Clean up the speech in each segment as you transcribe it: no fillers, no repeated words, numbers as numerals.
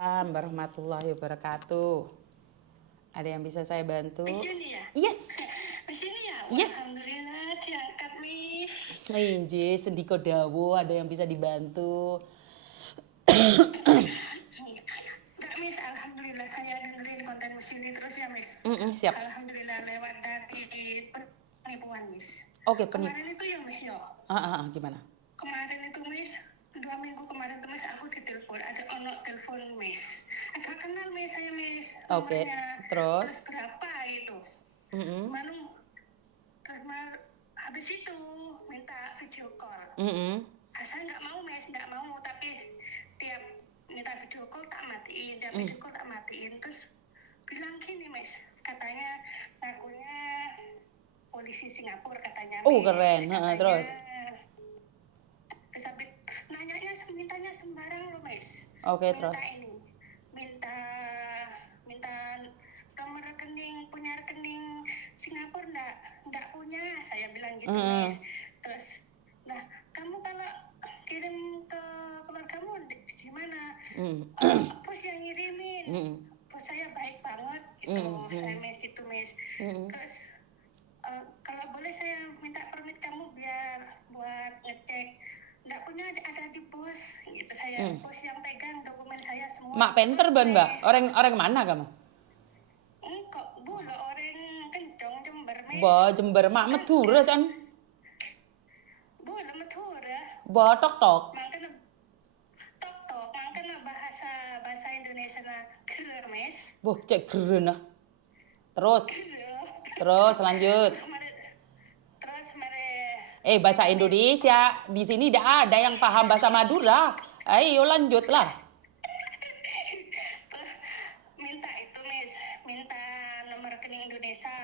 Assalamualaikum warahmatullahi wabarakatuh. Ada yang bisa saya bantu? Miss Yuni ya? Yes. Miss Yuni ya? Yes. Alhamdulillah diangkat Miss. Inji, sediko dawo, ada yang bisa dibantu. Enggak Miss, Alhamdulillah saya dengerin konten Miss Yuni terus ya Miss. Siap. Alhamdulillah lewat dari penipuan Miss. Oke, Kemarin itu ya Miss yo. Gimana? Kemarin itu Miss, 2 minggu kemarin tuh Miss aku ditelepon, ada ono telepon Miss. Agak kenal Miss saya Miss. Oke, Nomornya. terus? Berapa itu? Manu, terus habis itu minta video call. Saya nggak mau Miss, nggak mau, tapi tiap minta video call tak matiin, tiap video call tak matiin. Terus bilang gini Miss, katanya ngakunya polisi Singapura katanya Miss. Oh keren, katanya, terus? Terus habis nanyanya mintanya sembarang loh Miss. Oke, terus? Minta nomor rekening, punya rekening Singapura enggak punya, saya bilang gitu Miss. Terus, nah kamu kalau kirim ke keluargamu gimana? Bos yang ngirimin, bos saya baik banget gitu, saya Miss gitu Miss. Terus kalau boleh saya minta permit kamu biar buat ngecek, nggak punya ada di bos gitu saya, bos yang pegang dokumen saya semua. Mak Penter ban Mbak, orang mana kamu? Kok bu lo orang Kencong Jember Miss. Jember, mak Madura kan? Bu lo Madura. Tok. Makanya makanya bahasa Indonesia na ger Miss. Cek gerena. Terus lanjut. Terus Bahasa Indonesia di sini tidak ada yang paham bahasa Madura. Ayo lanjutlah. Minta itu Miss, minta nomor rekening Indonesia.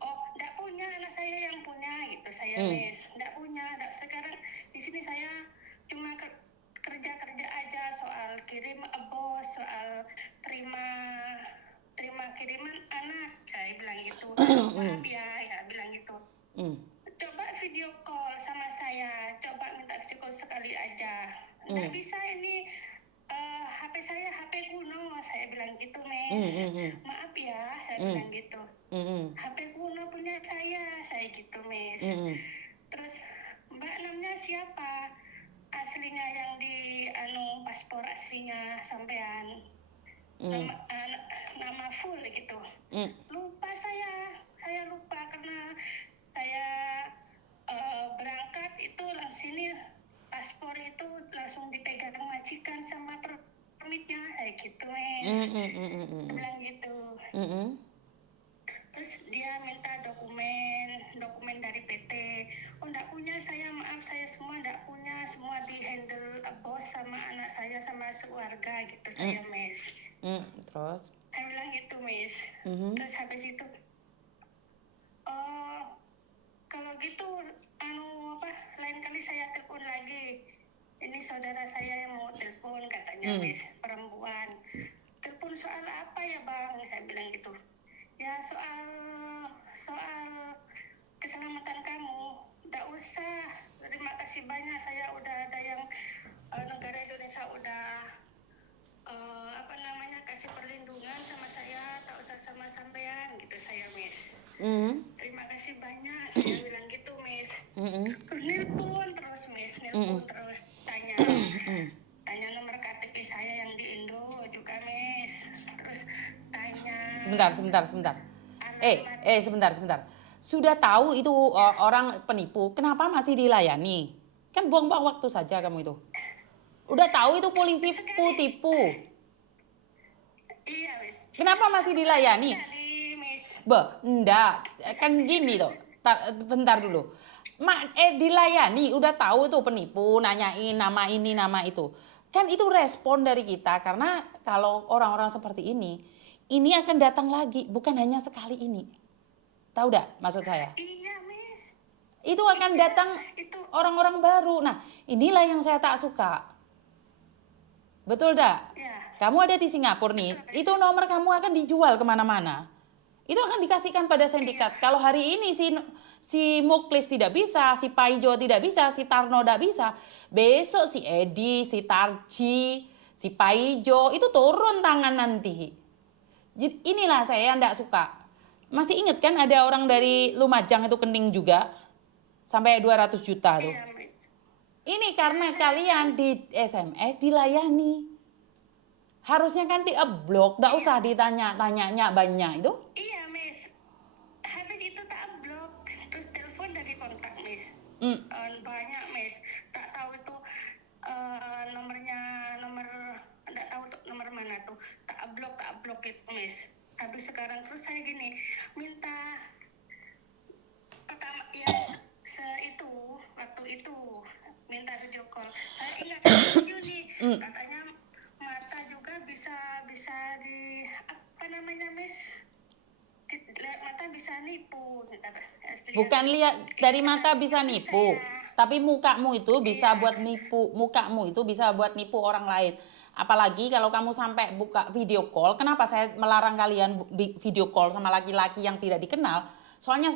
Oh, enggak punya, anak saya yang punya gitu saya Miss. Enggak punya, sekarang di sini saya cuma kerja aja, soal kirim bos, soal terima kiriman anak, saya bilang gitu. Maaf ya bilang gitu. Coba video call sama saya, coba minta video call sekali aja. Nggak bisa ini, HP saya HP kuno, saya bilang gitu Miss. Maaf ya, saya bilang gitu. HP kuno punya saya gitu Miss. Terus Mbak namanya siapa? Aslinya yang di paspor aslinya sampean. Nama full gitu. Lupa saya lupa karena saya berangkat itu sini paspor itu langsung dipegang majikan sama permitnya kayak gitu Miss. Bilang gitu. Terus dia minta dokumen dari PT. Oh enggak punya saya, maaf saya semua enggak punya, semua di handle bos sama anak saya sama keluarga gitu saya Miss. Terus? Saya bilang gitu Miss. Terus habis itu, kalau gitu lain kali saya telepon lagi. Ini saudara saya yang mau telepon katanya Miss, perempuan. Telepon soal apa ya Bang? Saya bilang gitu. Ya soal keselamatan kamu. Enggak usah. Terima kasih banyak, saya udah ada yang negara Indonesia udah kasih perlindungan sama saya, tak usah sama sampean gitu saya Miss. Terima kasih banyak, saya bilang gitu Miss. Nelpon terus Miss, terus tanya nomor KTP saya yang di Indo juga Miss. Terus tanya. Sebentar. Sebentar. Sudah tahu itu orang penipu, kenapa masih dilayani? Kan buang-buang waktu saja kamu itu. Udah tahu itu polisi tipu. Iya, Miss. Kenapa masih dilayani? Enggak. Kan gini tuh. Bentar dulu. Dilayani, udah tahu itu penipu, nanyain nama ini, nama itu. Kan itu respon dari kita, karena kalau orang-orang seperti ini akan datang lagi, bukan hanya sekali ini. Tahu enggak maksud saya? Iya, Miss. Itu akan datang orang-orang baru. Nah, inilah yang saya tak suka. Betul enggak? Ya. Kamu ada di Singapura nih, itu nomor kamu akan dijual kemana-mana. Itu akan dikasihkan pada sindikat. Kalau hari ini si Muklis tidak bisa, si Paijo tidak bisa, si Tarno tidak bisa, besok si Edi, si Tarji, si Paijo, itu turun tangan nanti. Jadi inilah saya yang enggak suka. Masih inget kan ada orang dari Lumajang itu kening juga? Sampai 200 juta tuh. Iya, Miss. Ini karena kalian di SMS dilayani. Harusnya kan di-block, enggak usah ditanya-tanya banyak itu. Iya, Miss. Habis itu tak blok, terus telepon dari kontak, Miss. Hmm. Banyak, Miss. Tak tahu itu nomornya, enggak tahu tuh nomor mana tuh. Tak blok itu, Miss. Habis sekarang terus saya gini, minta pertama ya waktu itu minta video call. Saya ingat video nih, katanya mata juga bisa di apa namanya, Miss? Lihat mata bisa nipu. Bukan lihat dari mata bisa nipu, tapi mukamu itu bisa buat nipu, mukamu itu bisa buat nipu orang lain. Apalagi kalau kamu sampai buka video call, kenapa saya melarang kalian video call sama laki-laki yang tidak dikenal? Soalnya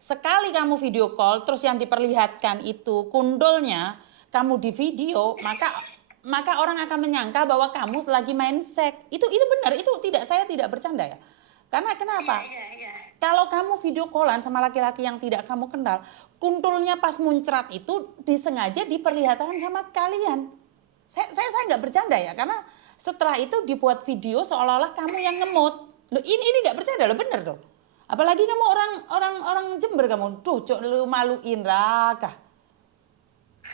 sekali kamu video call terus yang diperlihatkan itu kundulnya kamu di video, maka orang akan menyangka bahwa kamu lagi main seks. Itu benar, itu saya tidak bercanda ya. Karena kenapa? Iya. Kalau kamu video callan sama laki-laki yang tidak kamu kenal, kuntulnya pas muncrat itu disengaja diperlihatkan sama kalian. Saya nggak bercanda ya, karena setelah itu dibuat video seolah-olah kamu yang ngemut. Loh, ini nggak bercanda loh, bener dong. Apalagi kamu orang Jember kamu, tuh cok lu maluin raka.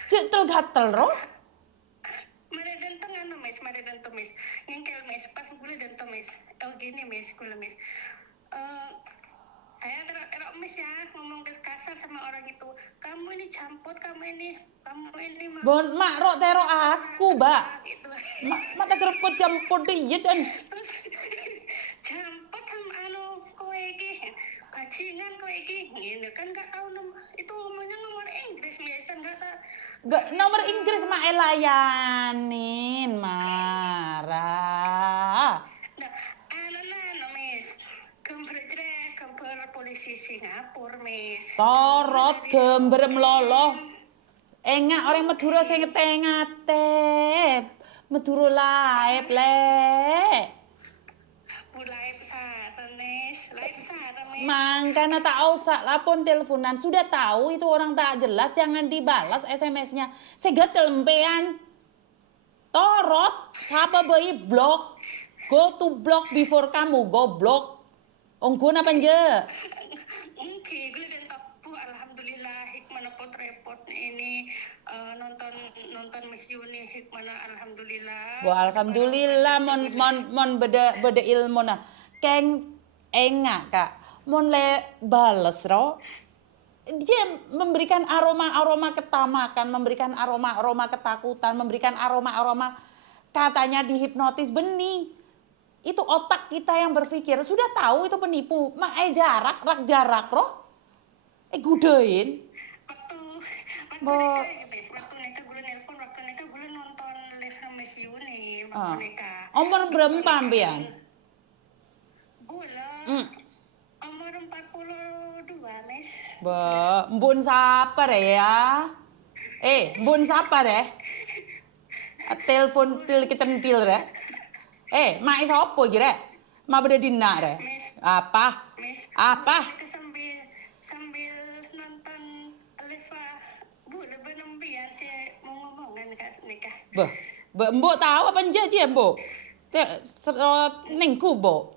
Cek gatel roh. Mare dentong Miss. Ngengkel, Miss. Pas gue dentong, Miss. Oh gini, Miss, Miss. Saya terok Miss ya, ngomong kasar sama orang itu. Kamu ini campur, kamu ini Bon, mak rok tero aku, Mbak. gitu. Mak tak keruput campur dia, Chan. Terus campur sama kowe iki. Bajingan kowe iki. Ngene kan gak tahu itu ngomongnya nomor Inggris, Miss, kan gak tahu. Nomor Inggris mak elayanin, marah. Nah, Miss. Gambar polisi Singapura, Miss. Torot gember meloloh. Engak orang Madura sing ngeteng-ngatep. Madura laep lek. Mulai pesatan, Miss. Makanya tak usah lapon teleponan. Sudah tahu itu orang tak jelas, jangan dibalas SMS-nya. Segatel empean. Torot, siapa bayi blok? Go to block before kamu, go block. Onggun apa nje? Oke, gue dan tapu alhamdulillah hikmana pot-repot ini nonton Miss Yuni hikmana alhamdulillah. Wah, alhamdulillah mon beda ilmu nah. Keng enggak Kak. Mon le bales ro. Dia memberikan aroma ketamakan, memberikan aroma ketakutan, memberikan aroma katanya dihipnotis benih. Itu otak kita yang berpikir, sudah tahu itu penipu. Mak jarak roh. Gudein. Waktu neka gue nelpon, waktu neka gue nonton live Miss Yuni, waktu neka. Umur berapa ambean? Bulan. Umur 42, Miss. Mbun sabar ya. Mbun sabar ya. Telepon kecentil ya. Mak sapa iki rek? Mak beda dina rek. Apa? Miss, Apa? sambil nonton live boleh benembian sih mau ngomongan nikah. Mbok tahu apa janji ya, Mbok? Ning kubo.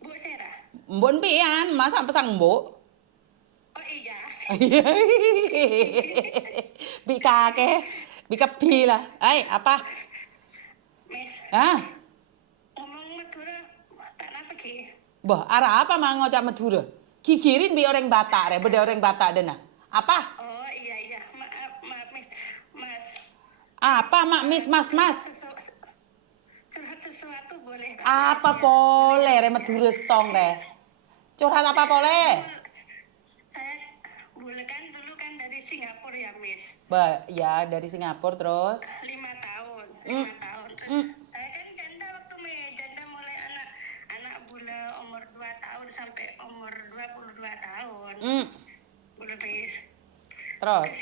Bu Sera. Mbon pian, masa pesang Mbok? Oh iya. Bi kakek, bi kepi lah. Apa? Miss. Ngomong Madura, tak apa ki? Arah apa mang ngocak Madura? Gigirin bi orang Batak re, beda orang Batak dena. Apa? Oh iya. Maaf, Miss. Mas. Apa mak mas? Curhat sesuatu boleh. Apa boleh re Madura stong re? Curhat apa boleh? Saya boleh kan dulu kan dari Singapura ya, Miss. Ya dari Singapura terus. 5 tahun. Terus saya kan janda waktu janda mulai anak bula umur 2 tahun sampai umur 22 tahun. Udah, Miss. Terus?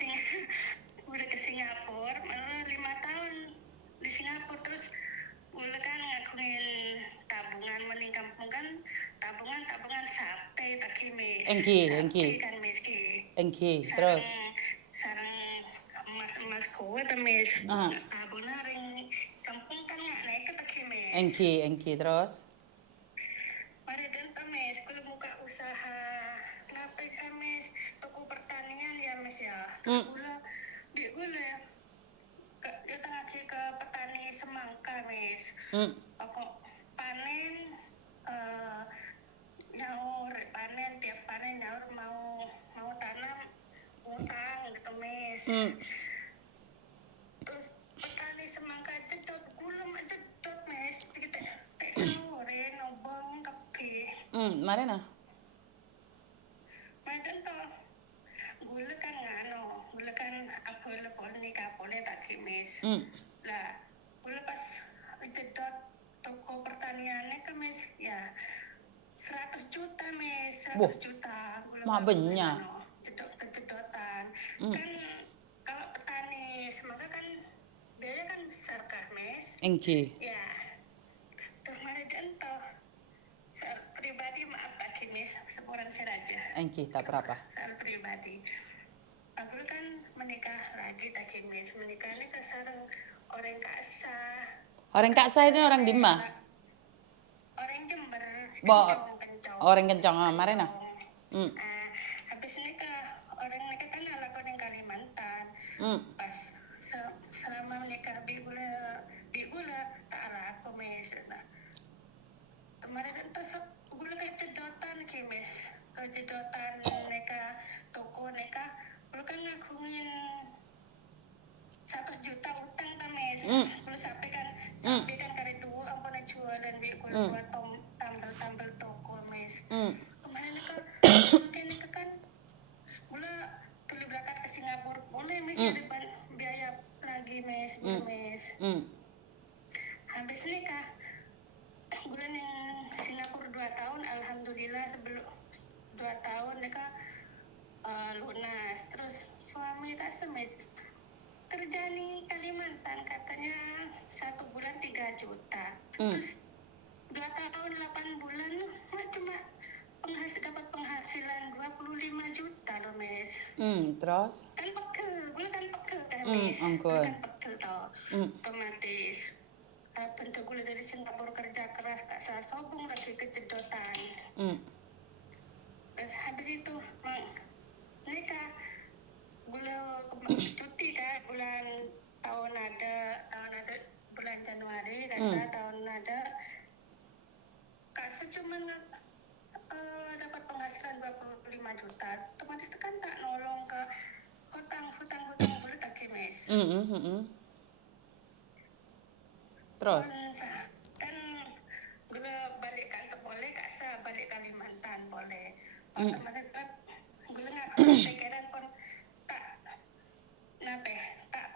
Udah ke Singapura, malah 5 tahun di Engki. kan Miss ki. Engki, terus. Sarang emas kowe ta Miss. Ah. Abona ring kampung kan naik ke tak Miss. Engki, terus. Mari dan Miss, kalau buka usaha kenapa kan Miss toko pertanian ya Miss ya. Terus gula dia tengah ke petani semangka Miss. Aku panen nyaur panen tiap panen nyaur mau tanam utang gitu Miss. Terus petani semangka jedot gulung jedot Miss kita tak sore nobong kape. Mari nah. Madan to gula kan aku lepol nikah boleh tak Miss. Lah gula pas jedot toko pertaniannya kan Miss ya 100 juta Miss, 100 juta. Mak banyak. Jedotan. Kan kalau petani semangka kan biaya kan besar kan Miss. Engki. Ya. Terus mari dan toh pribadi maaf tak Miss, seorang saya aja. Engki tak berapa. Soal pribadi. Aku kan menikah lagi tak Miss. Menikahnya ke sarang orang Kasa. Orang Kasa itu orang di mana? Orang Jember. Kencong. Orang Kencong, mari nah. Habis nikah, orang nikah kan ala orang Kalimantan. Pas selama menikah bi gula tak ala aku Miss. Nah, kemarin itu gula kayak cedotan Miss. Kejedotan nikah toko nikah, gula kan ngakungin 100 juta utang kan Miss. Gula sampai kan kali dua ampun jual dan bi gula buat tambal toko Miss. Kemarin nikah kan gula beli berangkat ke Singapura boleh Miss ada biaya lagi Miss. Habis nikah gula ning Singapura 2 tahun alhamdulillah sebelum 2 tahun nikah lunas. Terus suami tak semis kerja ning Kalimantan katanya 1 bulan 3 juta. Terus 2 tahun 8 bulan cuma dapat penghasilan 25 juta loh Miss. Terus? Kan gue kan pekel kan Miss. Gue kan pekel toh. Otomatis. Bentuk gue dari Singapura kerja keras tak salah sobong lagi kejedotan. Terus habis itu nikah. Gue cuti kan tahun ada bulan Januari tahun ada kasa cuma dapat penghasilan 25 juta. Otomatis kan tak nolong ke hutang boleh tak Miss. Terus? Kan gue balik kantor boleh kasa balik Kalimantan boleh. Otomatis gue ngaku pikiran pun tak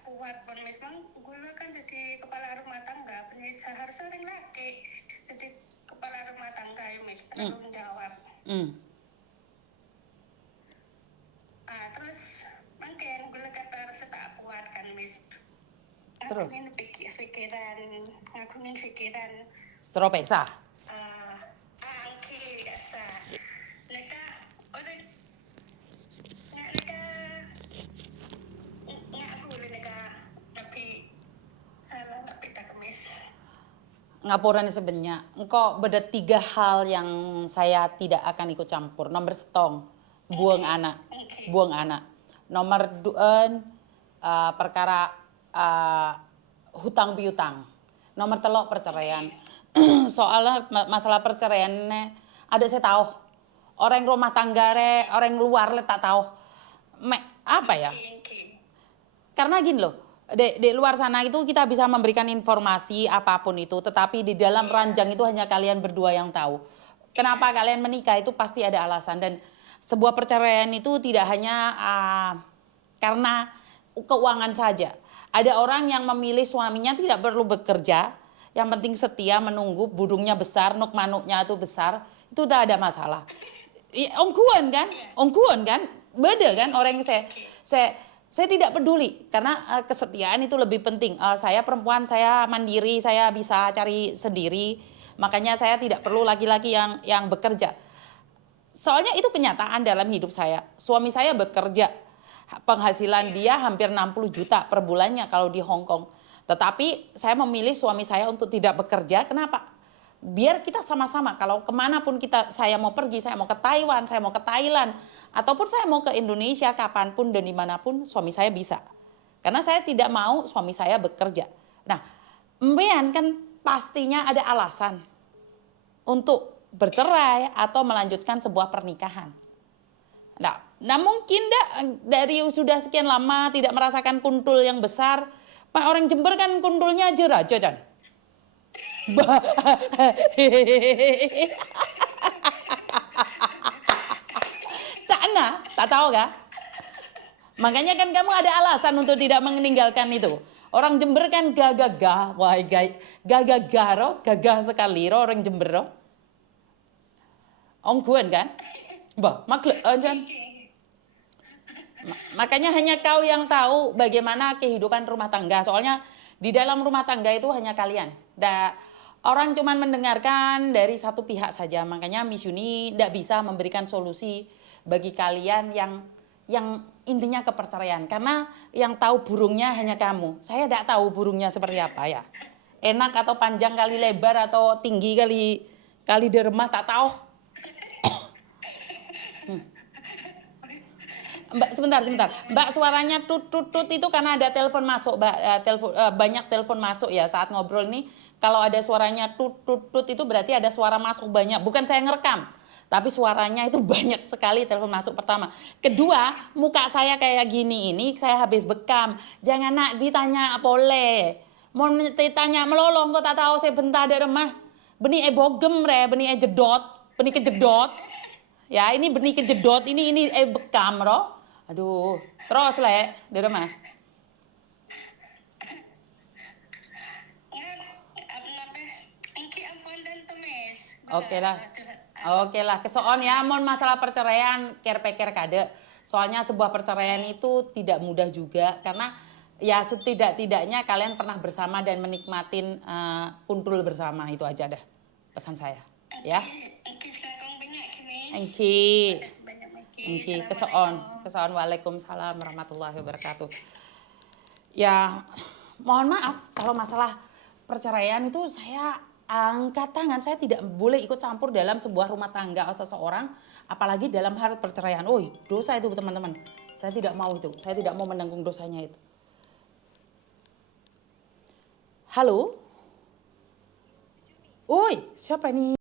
kuat pun Miss. Gue kan jadi kepala rumah tangga seharusnya sering laki jadi kepala rumah tangga ya Miss penanggung jawab. Terus mungkin gue kata rasa tak kuat kan Miss. Terus? Ngakungin pikiran. Stropesa. Angki biasa. Nikah tapi salah tapi tak Miss. Ngapuran sebenarnya. Engkau beda 3 hal yang saya tidak akan ikut campur. Nomor setong, buang anak. Nomor 2 perkara hutang piutang. Nomor 3 perceraian. Soalnya masalah perceraian ada saya tahu. Orang rumah tangga orang luar tak tahu. Apa ya? Karena gini loh. Di luar sana itu kita bisa memberikan informasi apapun itu, tetapi di dalam ranjang itu hanya kalian berdua yang tahu. Kenapa kalian menikah itu pasti ada alasan, dan sebuah perceraian itu tidak hanya karena keuangan saja. Ada orang yang memilih suaminya tidak perlu bekerja, yang penting setia menunggu, budungnya besar, nuk manuknya itu besar, itu tak ada masalah. Ongkuan kan, beda kan orang yang saya tidak peduli karena kesetiaan itu lebih penting. Saya perempuan, saya mandiri, saya bisa cari sendiri. Makanya saya tidak perlu laki-laki yang bekerja. Soalnya itu kenyataan dalam hidup saya. Suami saya bekerja, penghasilan dia hampir 60 juta per bulannya kalau di Hong Kong. Tetapi saya memilih suami saya untuk tidak bekerja. Kenapa? Biar kita sama-sama, kalau kemanapun saya mau pergi, saya mau ke Taiwan, saya mau ke Thailand, ataupun saya mau ke Indonesia, kapanpun dan dimanapun, suami saya bisa. Karena saya tidak mau suami saya bekerja. Nah, mbean kan pastinya ada alasan untuk bercerai atau melanjutkan sebuah pernikahan. Nah mungkin dari sudah sekian lama tidak merasakan kuntul yang besar. Pak orang Jember kan kuntulnya aja raja, Chan. Cana, tak tahu kah? Makanya kan kamu ada alasan untuk tidak meninggalkan itu. Orang Jember kan gagah, wah gagah sekali orang Jember. Ongguan kan? Bah, maklum aja. Makanya hanya kau yang tahu bagaimana kehidupan rumah tangga. Soalnya di dalam rumah tangga itu hanya kalian. Orang cuma mendengarkan dari satu pihak saja. Makanya Miss Yuni tidak bisa memberikan solusi bagi kalian yang intinya keperceraian. Karena yang tahu burungnya hanya kamu. Saya tidak tahu burungnya seperti apa ya. Enak atau panjang kali lebar atau tinggi kali derma tak tahu. Mbak sebentar. Mbak suaranya tut itu karena ada telepon masuk, Mbak. Banyak telepon masuk ya saat ngobrol ini. Kalau ada suaranya tut itu berarti ada suara masuk banyak. Bukan saya ngerekam, tapi suaranya itu banyak sekali telepon masuk pertama. Kedua, muka saya kayak gini ini saya habis bekam. Jangan nak ditanya boleh. Mau ditanya melolong kok tak tahu saya bentar dari rumah. Benih bogem benih jedot, benih kejedot. Ya, ini benih kejedot, ini bekam roh. Aduh, terus di rumah. Oke lah. Kesoon ya, mohon masalah perceraian, care kade. Soalnya sebuah perceraian itu tidak mudah juga, karena ya setidak-tidaknya kalian pernah bersama dan menikmatin kuntul bersama, itu aja dah pesan saya. Ya. Engki, kesoon. Waalaikumsalam warahmatullahi wabarakatuh. Ya, mohon maaf kalau masalah perceraian itu saya angkat tangan. Saya tidak boleh ikut campur dalam sebuah rumah tangga seseorang, apalagi dalam hal perceraian. Oh, dosa itu teman-teman. Saya tidak mau itu. Saya tidak mau menanggung dosanya itu. Halo? Oi, siapa ini?